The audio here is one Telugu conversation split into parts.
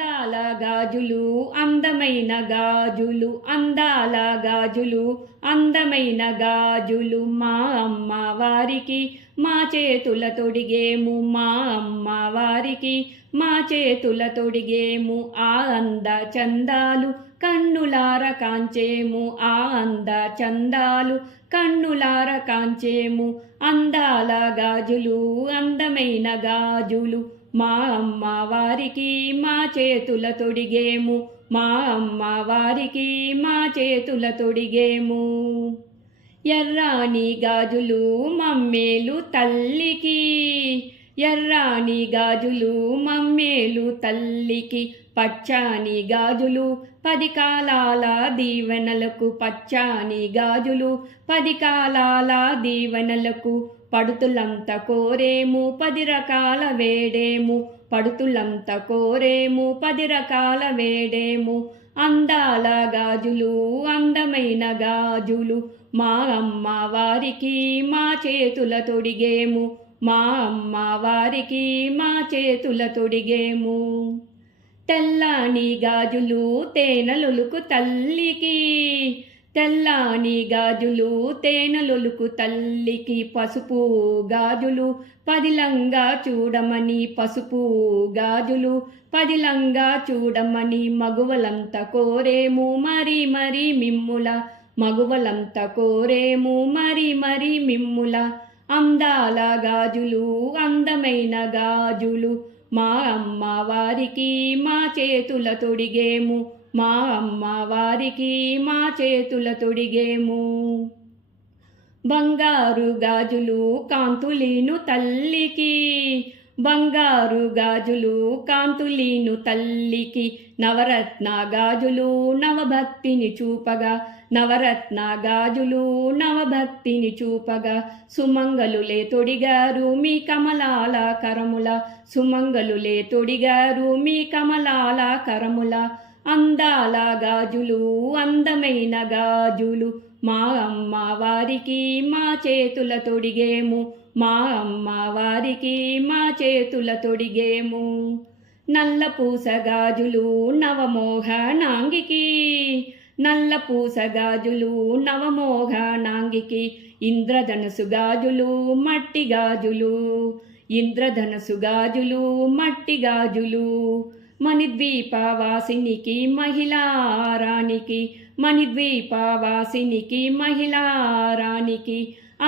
అందాల గాజులు అందమైన గాజులు, అందాల గాజులు అందమైన గాజులు, మా అమ్మ వారికి మా చేతుల తొడిగేము, మా అమ్మ వారికి మా చేతుల తొడిగేము. ఆ అంద చందాలు కన్నులార కాంచేము, ఆ అంద చందాలు కన్నులార కాంచేము. అందాల గాజులు అందమైన గాజులు, మా అమ్మ వారికి మా చేతుల తొడిగేము, మా అమ్మ వారికి మా చేతుల తొడిగేము. ఎర్రాని గాజులు మమ్మేలు తల్లికి, ఎర్రాని గాజులు మమ్మేలు తల్లికి. పచ్చాని గాజులు 10 కాలాల దీవెనలకు, పచ్చాని గాజులు 10 కాలాల దీవెనలకు. పడుతులంత కోరేము 10 రకాల వేడేము, పడుతులంత కోరేము 10 రకాల వేడేము. అందాల గాజులు అందమైన గాజులు, మా అమ్మ వారికి మా చేతుల తొడిగేము, మా అమ్మ వారికి మా చేతుల తొడిగేము. తెల్లాని గాజులు తేనెలొలుకు తల్లికి, తెల్లాని గాజులు తేనెలొలుకు తల్లికి. పసుపు గాజులు పదిలంగా చూడమని, పసుపు గాజులు పదిలంగా చూడమని. మగువలంత కోరేము మరి మరి మిమ్ముల, మగువలంత కోరేము మరి మరి మిమ్ముల. అందాల గాజులు అందమైన గాజులు, మా అమ్మ వారికి మా చేతుల తొడిగేము, మా అమ్మ వారికి మా చేతుల తొడిగేము. బంగారు గాజులు కాంతులీను తల్లికి, బంగారు గాజులు కాంతులీను తల్లికి. నవరత్న గాజులు నవభక్తిని చూపగా, నవరత్న గాజులు నవభక్తిని చూపగా. సుమంగలులే తొడిగారు మీ కమలాల కరముల, సుమంగలులే తొడిగారు మీ కమలాల కరముల. అందాల గాజులు అందమైన గాజులు, మా అమ్మ వారికి మా చేతుల తొడిగేము, మా అమ్మ వారికి మా చేతుల తొడిగేము. నల్ల పూస గాజులు నవమోహనాంగికి, నల్ల పూస గాజులు నవమోహనాంగికి. ఇంద్రధనుసు గాజులు మట్టి గాజులు, ఇంద్రధనుసు గాజులు మట్టి గాజులు. మణిద్వీపవాసినికి మహిళారానికి, మణిద్వీపవాసినికి మహిళారానికి.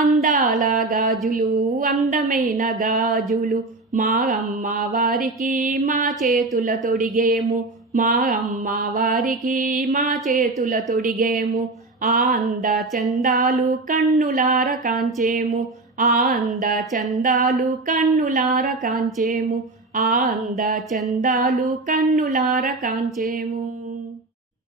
అందాల గాజులు అందమైన గాజులు, మా అమ్మ వారికి మా చేతుల తొడిగేము, మా అమ్మ వారికి మా చేతుల తొడిగేము. ఆ అంద చందాలు కన్నులార కాంచేము, ఆ అంద చందాలు కన్నులార కాంచేము, ఆ అంద చందాలు కన్నులార కాంచేము.